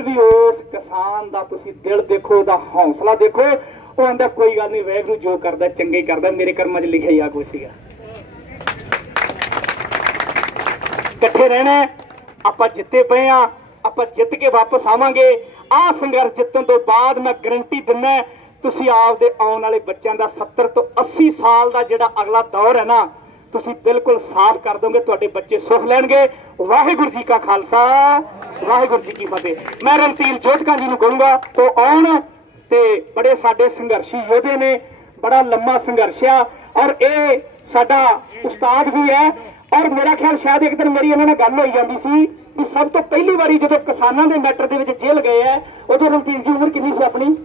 फिर भी उस किसान का तुसी दिल देखो, उहदा हौसला देखो। वो आंदा कोई गल नहीं, वाहिगुरू जो करदा चंगा ही करदा, मेरे कर्मां 'च लिखिया ही आ कुछ सीगा। इकट्ठे रहना, आपां जित्ते पे आ, आपां जित के वापस आवांगे। आ संघर्ष जितन तो बाद मैं गारंटी दिना तुसी आपदे आउण वाले बच्चों का 70 तो 80 साल का जिहड़ा अगला दौर है ना, तुसी बिल्कुल साफ कर दोगे। तुहाडे बच्चे सुख लैणगे। वाहिगुरू जी का खालसा, वाहिगुरू जी की फतेह। मैं रणधीर जोधका जी नूं कहूँगा तो आउण ते बड़े साडे संघर्षी योधे ने, बड़ा लंबा संघर्ष आ और ये साडा उस्ताद भी है। और मेरा ख्याल शायद एक दिन मेरी इन्हां नाल गल होई जांदी सी कि सब तो पहली बारी जो किसानों के मैटर के जेल गए है, उदों रणधीर जी उम्र कितनी सी अपनी?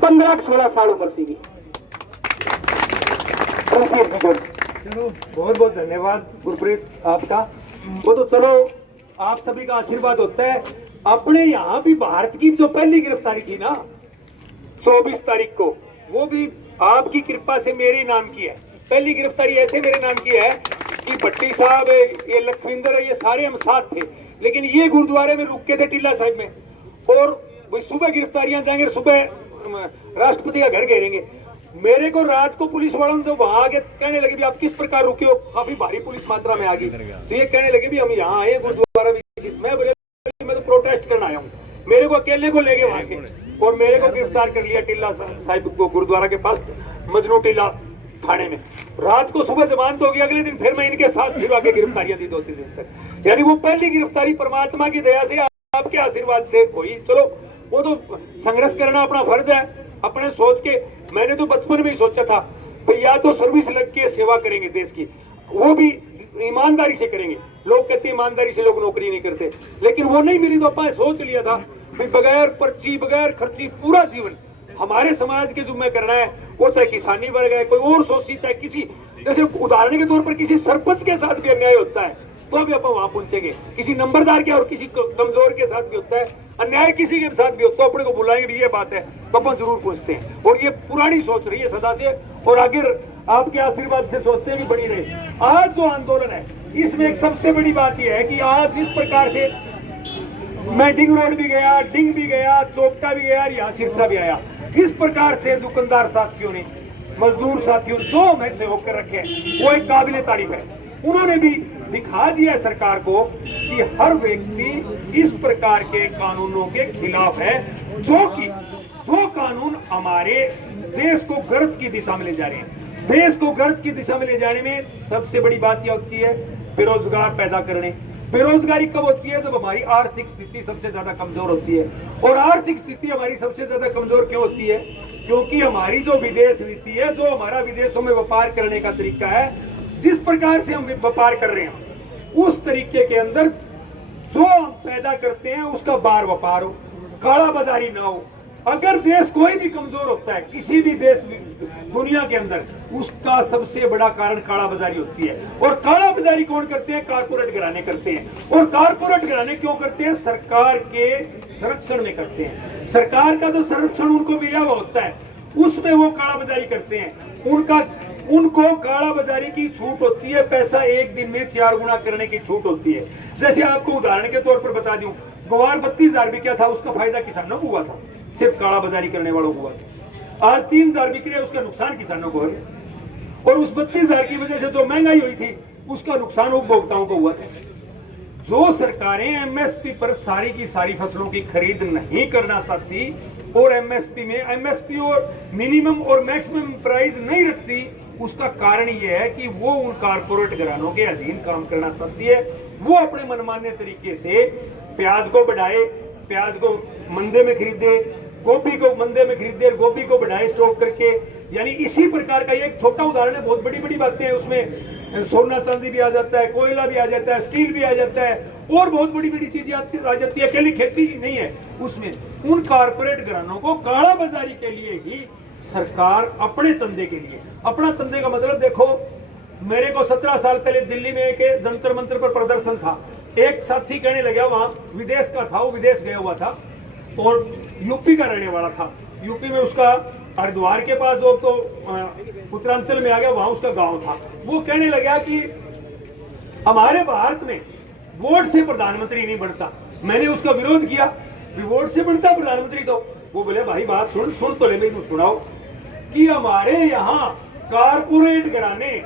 15-16 साल उम्र सी। रणधीर जी चलो बहुत बहुत धन्यवाद गुरप्रीत आपका। वो तो चलो आप सभी का आशीर्वाद होता है। अपने यहाँ भी भारत की जो पहली गिरफ्तारी थी ना 24 तारीख को, वो भी आपकी कृपा से मेरे नाम की है। पहली गिरफ्तारी ऐसे मेरे नाम की है कि भट्टी साहब, ये लखविंदर, ये सारे हम साथ थे, लेकिन ये गुरुद्वारे में रुके थे टीला साहिब में, और वही सुबह गिरफ्तारियां देंगे, सुबह राष्ट्रपति का घर घेरेंगे। मेरे को रात को पुलिस वालों जो वहां आगे कहने लगे भी आप किस प्रकार रुके हो, काफी भारी पुलिस मात्रा में आ गई, तो ये कहने लगे भी हम यहाँ आए गुरुद्वारा में। मैं तो प्रोटेस्ट करना आया हूँ। मेरे को अकेले को ले गए वहां से और मेरे को गिरफ्तार कर लिया टीला साहिब को, गुरुद्वारा के पास मजनू टीला थाने में। रात को सुबह जमानत हो गई, अगले दिन फिर मैं इनके साथ फिर आगे गिरफ्तारियां दी 2-3 दिन तक। यानी वो पहली गिरफ्तारी परमात्मा की दया से, आपके आशीर्वाद से हुई। चलो वो तो संघर्ष करना अपना फर्ज है, अपने सोच के। मैंने तो बचपन में ही सोचा था भाई या तो सर्विस लग के सेवा करेंगे देश की, वो भी ईमानदारी से करेंगे। लोग कहते हैं ईमानदारी से लोग नौकरी नहीं करते, लेकिन वो नहीं मिली तो अपन सोच लिया था भाई बगैर पर्ची बगैर खर्ची पूरा जीवन हमारे समाज के जुम्मे करना है। वो चाहे किसानी वर्ग है, कोई और शोषित है, किसी जैसे उदाहरण के तौर पर किसी सरपंच के साथ भी अन्याय होता है तो भी अपन वहां पहुंचेंगे, किसी नंबरदार के और किसी कमजोर के साथ भी होता है अन्याय, किसी के साथ भी होता है, अपने को बुलाएंगे भी ये बात है तो अपन जरूर पहुंचते हैं। और ये पुरानी सोच रही है सदा से, और आगे आपके आशीर्वाद से सोचते हैं कि बनी रहे। आज जो आंदोलन है इसमें एक सबसे बड़ी बात यह है कि आज जिस प्रकार से मैं डिंग रोड भी गया, डिंग भी गया, चोपटा भी गया, यहाँ सिरसा भी आया, जिस प्रकार से दुकानदार साथियों ने, मजदूर साथियों जो हमें सहयोग कर रखे हैं वो एक काबिले तारीफ है। उन्होंने भी दिखा दिया है सरकार को कि हर व्यक्ति इस प्रकार के कानूनों के खिलाफ है, जो कानून हमारे देश को गर्द की दिशा में ले जा रहे हैं। देश को गर्द की दिशा में ले जाने में सबसे बड़ी बात यह होती है बेरोजगार पैदा करने। बेरोजगारी कब होती है? जब हमारी आर्थिक स्थिति सबसे ज्यादा कमजोर होती है। और आर्थिक स्थिति हमारी सबसे ज्यादा कमजोर क्यों होती है? क्योंकि हमारी जो विदेश नीति है, जो हमारा विदेशों में व्यापार करने का तरीका है, जिस प्रकार से हम व्यापार कर रहे हैं उस तरीके के अंदर जो हम पैदा करते हैं उसका बार व्यापार हो, काला बाजारी ना हो। अगर देश कोई भी कमजोर होता है किसी भी देश दुनिया के अंदर, उसका सबसे बड़ा कारण काला बाजारी होती है। और काला बाजारी कौन करते हैं? कारपोरेट घराने करते हैं। और कारपोरेट घराने क्यों करते हैं? सरकार के संरक्षण में करते हैं। सरकार का जो संरक्षण उनको मिला हुआ होता है उसमें वो काला बाजारी करते हैं। उनको काला बाजारी की छूट होती है, पैसा एक दिन में 4 गुना करने की छूट होती है। जैसे आपको उदाहरण के तौर पर बता दूं, ग्वार 32,000 बिका था, उसका फायदा किसानों को हुआ था, सिर्फ काला बाजारी करने वालों को हुआ था। आज 3,000 बिक रहे, उसका नुकसान किसानों को है। और उस 32,000 की वजह से जो महंगाई हुई थी उसका नुकसान उपभोक्ताओं को हुआ था। जो सरकारें एमएसपी पर सारी की सारी फसलों की खरीद नहीं करना चाहती और एमएसपी और मिनिमम और मैक्सिमम प्राइस नहीं रखती, उसका कारण यह है कि वो उन कारपोरेट घरानों के अधीन काम करना चाहती है। वो अपने मनमाने तरीके से प्याज को बढ़ाए, प्याज को मंदे में खरीदे, गोभी को मंदे में खरीदे, गोभी को बढ़ाए स्टॉक करके। यानी इसी प्रकार का एक छोटा उदाहरण है, बहुत बड़ी बड़ी बातें हैं उसमें। सोना चांदी भी आ जाता है, कोयला भी आ जाता है, स्टील भी आ जाता है, और बहुत बड़ी बड़ी चीजें आ जाती है। अकेली खेती नहीं है उसमें। उन कारपोरेट घरानों को काला बाजारी के लिए ही सरकार अपने चंदे के लिए, अपना चंदे का मतलब देखो, मेरे को 17 साल पहले दिल्ली में एक जंतर मंतर पर प्रदर्शन था। एक साथी कहने लगा, वहां विदेश का था, वो विदेश गया हुआ था और यूपी का रहने वाला था। यूपी में उसका हरिद्वार के पास जो तो उत्तरांचल में आ गया, वहां उसका गांव था। वो कहने लगा कि हमारे भारत में वोट से प्रधानमंत्री नहीं बनता, मैंने उसका विरोध किया, वोट से बनता प्रधानमंत्री। तो वो बोले भाई बात सुन तो ले, मैं सुनाओ कि हमारे यहाँ कारपोरेट घराने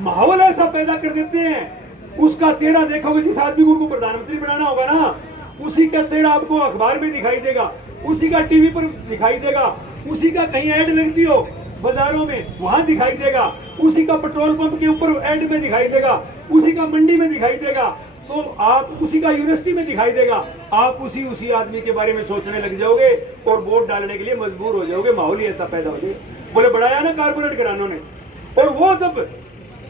माहौल ऐसा पैदा कर देते हैं, उसका चेहरा देखोगे जिस आदमी को उनको प्रधानमंत्री बनाना होगा ना, उसी का चेहरा आपको अखबार में दिखाई देगा, उसी का टीवी पर दिखाई देगा, उसी का कहीं ऐड लगती हो बाजारों में वहां दिखाई देगा, उसी का पेट्रोल पंप के ऊपर ऐड में दिखाई देगा, उसी का मंडी में दिखाई देगा, तो आप उसी का यूनिवर्सिटी में दिखाई देगा। आप उसी आदमी के बारे में सोचने लग जाओगे और वोट डालने के लिए मजबूर हो जाओगे। माहौल ही ऐसा पैदा हो जाए। बोले बढ़ाया ना कारपोरेट घरानों ने। और वो जब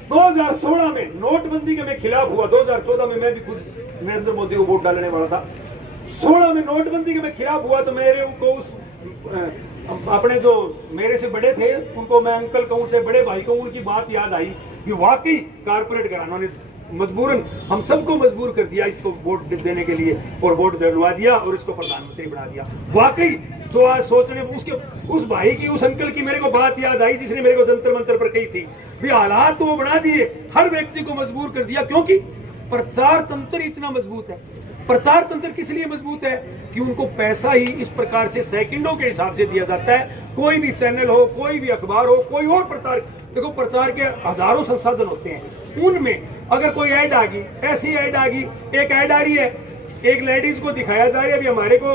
2016 में नोटबंदी के मैं खिलाफ हुआ, 2014 में मैं भी खुद नरेंद्र मोदी को वोट डालने वाला था, 16 में नोटबंदी के मैं खिलाफ हुआ, तो मेरे को उस अपने जो मेरे से बड़े थे उनको मैं अंकल कहूं चाहे बड़े भाई कहूं, उनकी बात याद आई कि वाकई कारपोरेट घरानों ने मजबूरन हम सबको मजबूर कर दिया इसको वोट देने के लिए, और वोट दिलवा दिया और इसको प्रधानमंत्री बना दिया। वाकई जो आज सोचने उसके उस भाई की, उस अंकल की मेरे को बात याद आई जिसने मेरे को जंतर मंतर पर कही थी भी हालात तो वो बना दिए, हर व्यक्ति को मजबूर कर दिया, क्योंकि प्रचार तंत्र इतना मजबूत है। प्रचार तंत्र किस लिए मजबूत है कि उनको पैसा ही इस प्रकार से सेकंडों के हिसाब से दिया जाता है। कोई भी चैनल हो, कोई भी अखबार हो, कोई और प्रचार, देखो प्रचार के हजारों संसाधन होते हैं, उनमें अगर कोई ऐड आ गई, ऐसी ऐड आ गई, एक ऐड आ रही है, एक लेडीज को दिखाया जा रहा है अभी हमारे को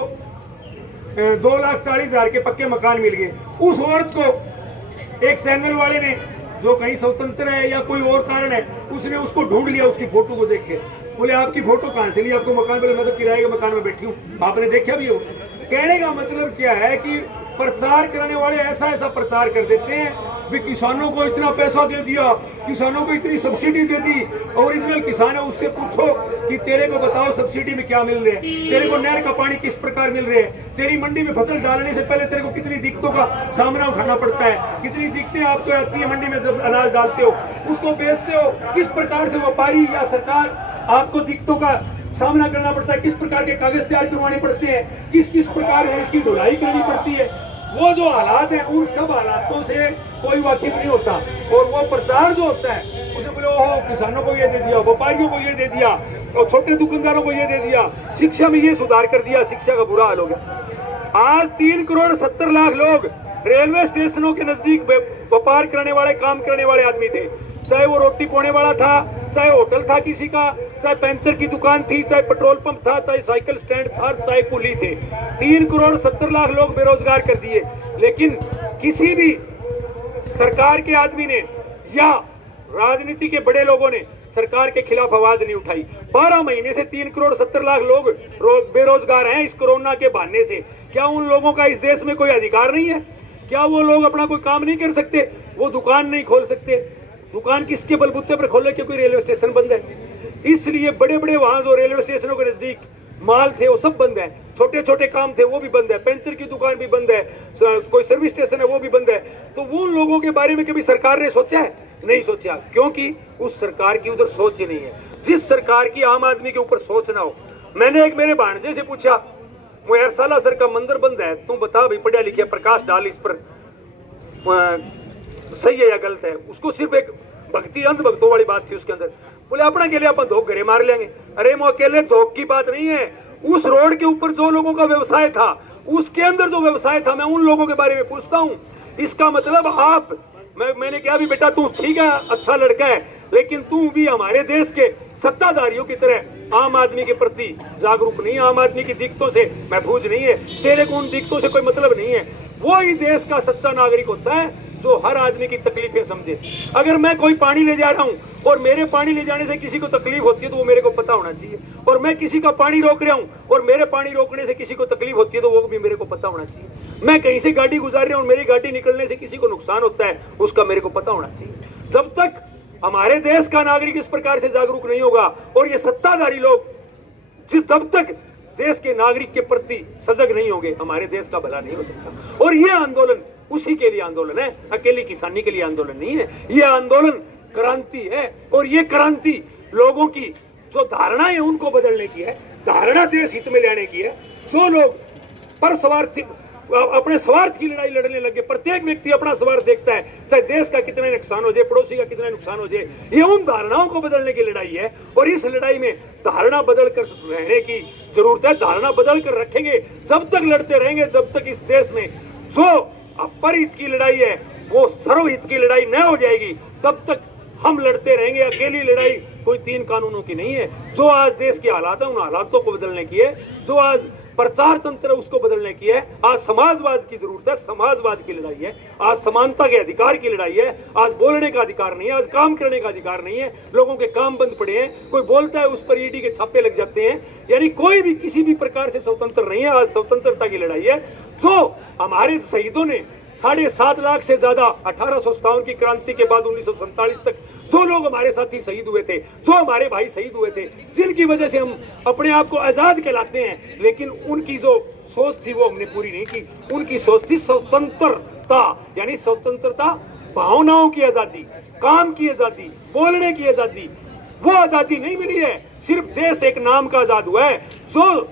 2,40,000 के पक्के मकान मिल गए, उस औरत को एक चैनल वाले ने जो कहीं स्वतंत्र है या कोई और कारण है, उसने उसको ढूंढ लिया, उसकी फोटो को देख के बोले आपकी फोटो कहां से ली, आपको मकान, बोले मैं तो किराए के मकान में बैठी हूँ, आपने देखा भी हो। कहने का मतलब क्या है कि प्रचार करने वाले ऐसा प्रचार कर देते हैं भी किसानों को इतना पैसा दे दिया, किसानों को इतनी सब्सिडी दे दी। ओरिजिनल किसान है उससे पूछो कि तेरे को बताओ सब्सिडी में क्या मिल रहे हैं, तेरे को नहर का पानी किस प्रकार मिल रहे हैं, तेरी मंडी में फसल डालने से पहले तेरे को कितनी दिक्कतों का सामना उठाना पड़ता है, कितनी दिक्कतें आपको आती है मंडी में जब अनाज डालते हो, उसको बेचते हो, किस प्रकार से व्यापारी या सरकार आपको दिक्कतों का सामना करना पड़ता है, किस प्रकार के कागज तैयार करवाने पड़ते हैं, किस किस प्रकार से इसकी ढुलाई करनी पड़ती है। वो जो हालात है उन सब हालातों से कोई वाकिफ नहीं होता। और वो प्रचार जो होता है उसे बोले ओहो किसानों को ये दे दिया, व्यापारियों को ये दे दिया, और छोटे दुकानदारों को ये दे दिया, शिक्षा में ये सुधार कर दिया, शिक्षा का बुरा हाल हो गया। आज 3,70,00,000 लोग रेलवे स्टेशनों के नजदीक व्यापार करने वाले, काम करने वाले आदमी थे, चाहे वो रोटी पोने वाला था, चाहे होटल था किसी का, चाहे पंचर की दुकान थी, चाहे पेट्रोल पंप था, चाहे साइकिल स्टैंड था, चाहे कुली थे। 3,70,00,000 लोग बेरोजगार कर दिए। लेकिन किसी भी सरकार के आदमी ने या राजनीति के बड़े लोगों ने सरकार के खिलाफ आवाज नहीं उठाई। 12 महीने से 3,70,00,000 लोग बेरोजगार हैं इस कोरोना के बहाने से। क्या उन लोगों का इस देश में कोई अधिकार नहीं है? क्या वो लोग अपना कोई काम नहीं कर सकते? वो दुकान नहीं खोल सकते? दुकान किसके बलबूते पर खोले? क्योंकि रेलवे स्टेशन बंद है, इसलिए बड़े बड़े वहां जो रेलवे स्टेशनों के नजदीक माल थे वो सब बंद है, छोटे छोटे काम थे वो भी बंद है, पेंचर की दुकान भी बंद है, कोई सर्विस स्टेशन है वो भी बंद है। तो वो लोगों के बारे में कभी सरकार ने सोचा है? नहीं सोचा, क्योंकि उस सरकार की उधर सोच ही नहीं है जिस सरकार की आम आदमी के ऊपर सोच ना हो। मैंने एक मेरे भांजे से पूछा, वो यार साला सर का मंदिर बंद है, तू बता भाई, पढ़िया लिखिया, प्रकाश डाल इस पर, सही है या गलत है। उसको सिर्फ एक भक्ति, अंध भक्तों वाली बात थी उसके अंदर। बोले अपना के लिए अपन धोख घरे मार लेंगे। अरे वो अकेले धोख की बात नहीं है, उस रोड के ऊपर जो लोगों का व्यवसाय था, उसके अंदर जो व्यवसाय था, मैं उन लोगों के बारे में पूछता हूँ। इसका मतलब आप, मैंने क्या भी बेटा तू ठीक है, अच्छा लड़का है, लेकिन तू भी हमारे देश के सत्ताधारियों की तरह आम आदमी के प्रति जागरूक नहीं, आम आदमी की दिक्कतों से महफूज नहीं है, तेरे को उन दिक्कतों से कोई मतलब नहीं है। वो ही देश का सच्चा नागरिक होता है जो हर आदमी की तकलीफें समझे। अगर मैं कोई पानी ले जा रहा हूं और मेरे पानी ले जाने से किसी को तकलीफ होती है तो वो मेरे को पता होना चाहिए, और मैं किसी का पानी रोक रहा हूं और मेरे पानी रोकने से किसी को तकलीफ होती है तो वो भी मेरे को पता होना चाहिए। मैं कहीं से गाड़ी गुजार रहा हूं और मेरी गाड़ी निकलने से किसी को नुकसान होता है, उसका मेरे को पता होना चाहिए। जब तक हमारे देश का नागरिक इस प्रकार से जागरूक नहीं होगा और ये सत्ताधारी लोग जब तक देश के नागरिक के प्रति सजग नहीं होंगे, हमारे देश का भला नहीं हो सकता। और ये आंदोलन उसी के लिए आंदोलन है, अकेली किसानी के लिए आंदोलन नहीं है। ये आंदोलन क्रांति है, और ये क्रांति लोगों की जो धारणा है उनको बदलने की है, धारणा देश हित में लेने की है। जो लोग पर सवार अपने स्वार्थ की लड़ाई लड़ने लगे। प्रत्येक व्यक्ति अपना स्वार्थ देखता है, चाहे देश का कितना नुकसान हो जाए, पड़ोसी का कितना नुकसान हो जाए। ये उन धारणाओं को बदलने की लड़ाई है और इस लड़ाई में धारणा बदल कर रहने की जरूरत है। धारणा बदल कर रखेंगे, जब तक लड़ते रहेंगे, जब तक इस देश में जो अपरहित की लड़ाई है वो सर्वहित की लड़ाई न हो जाएगी, तब तक हम लड़ते रहेंगे। अकेली लड़ाई कोई 3 कानूनों की नहीं है। जो आज देश के हालात है, उन हालातों को बदलने की है। जो आज प्रचार तंत्र है, उसको बदलने की है। आज समाजवाद की जरूरत है, समाजवाद की लड़ाई है। आज समानता के अधिकार की लड़ाई है। आज बोलने का अधिकार नहीं है, आज काम करने का अधिकार नहीं है। लोगों के काम बंद पड़े हैं, कोई बोलता है उस पर ईडी के छापे लग जाते हैं। यानी कोई भी किसी भी प्रकार से स्वतंत्र नहीं है। आज स्वतंत्रता की लड़ाई है। जो हमारे शहीदों ने 7.5 लाख से ज्यादा 1857 की क्रांति के बाद 1947 तक जो लोग हमारे साथी शहीद हुए थे, जो हमारे भाई शहीद हुए थे, जिनकी वजह से हम अपने आप को आजाद कहलाते हैं, लेकिन उनकी जो सोच थी वो हमने पूरी नहीं की। उनकी सोच थी स्वतंत्रता, यानी स्वतंत्रता, भावनाओं की आजादी, काम की आजादी, बोलने की आजादी। वो आजादी नहीं मिली है, सिर्फ देश एक नाम का आजाद हुआ है। जो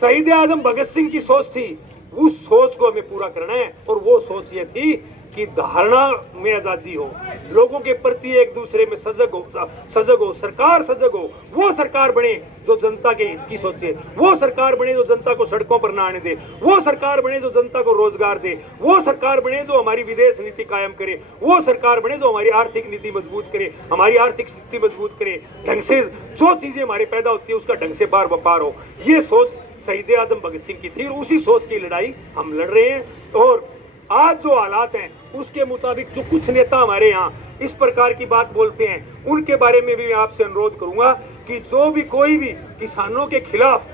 शहीद आजम भगत सिंह की सोच थी, उस सोच को हमें पूरा करना है। और वो सोच ये थी कि धारणा में आजादी हो, लोगों के प्रति एक दूसरे में सजग हो, सरकार सजग हो। वो सरकार बने जो जनता के हित की सोचे, वो सरकार बने जो जनता को सड़कों पर ना आने दे, वो सरकार बने जो जनता को रोजगार दे, वो सरकार बने जो हमारी विदेश नीति कायम करे, वो सरकार बने जो हमारी आर्थिक नीति मजबूत करे, हमारी आर्थिक स्थिति मजबूत करे, ढंग से जो चीजें हमारे पैदा होती है उसका ढंग से बार व्यापार हो। ये सोच शहीद आजम भगत सिंह की थी, उसी सोच की लड़ाई हम लड़ रहे हैं। और आज जो हालात हैं उसके मुताबिक जो कुछ नेता हमारे यहाँ इस प्रकार की बात बोलते हैं, उनके बारे में भी मैं आपसे अनुरोध करूंगा कि जो भी कोई भी किसानों के खिलाफ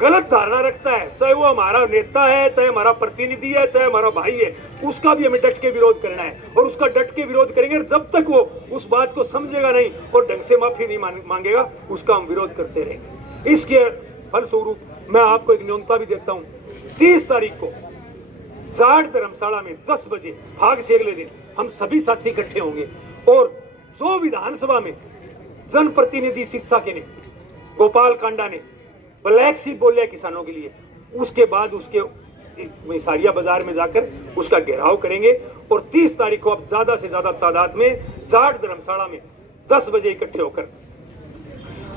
गलत धारणा रखता है, चाहे वो हमारा नेता है, चाहे हमारा प्रतिनिधि है, चाहे हमारा भाई है, उसका भी हमें डट के विरोध करना है। और उसका डट के विरोध करेंगे, जब तक वो उस बात को समझेगा नहीं और ढंग से माफी नहीं मांगेगा, उसका हम विरोध करते रहेंगे। इसके फलस्वरूप मैं आपको एक न्योता भी देता हूँ। 30 तारीख को जाट धर्मशाला में 10 बजे भाग से अगले दिन हम सभी साथी इकट्ठे होंगे और जो विधानसभा में जनप्रतिनिधि शिक्षा के ने, गोपाल कांडा ने ब्लैक शीप बोले किसानों के लिए, उसके बाद उसके सारिया बाजार में जाकर उसका घेराव करेंगे। और 30 तारीख को अब ज्यादा से ज्यादा तादाद में जाट धर्मशाला में 10 बजे इकट्ठे होकर,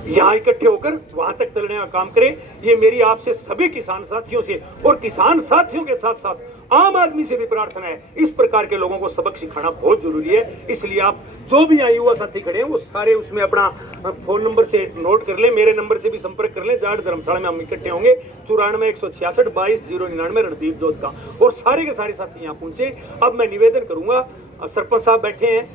यहाँ इकट्ठे होकर वहां तक चलने का काम करें। ये मेरी आपसे सभी किसान साथियों से और किसान साथियों के साथ साथ आम आदमी से भी प्रार्थना है। इस प्रकार के लोगों को सबक सिखाना बहुत जरूरी है। इसलिए आप जो भी यहाँ युवा साथी खड़े हैं वो सारे उसमें अपना फोन नंबर से नोट कर लें, मेरे नंबर से भी संपर्क कर लें। जाट धर्मशाला में हम इकट्ठे होंगे 94 166 22 099 रणदीप जोत का। और सारे के सारे साथी यहाँ पहुंचे। अब मैं निवेदन करूंगा, सरपंच साहब बैठे हैं,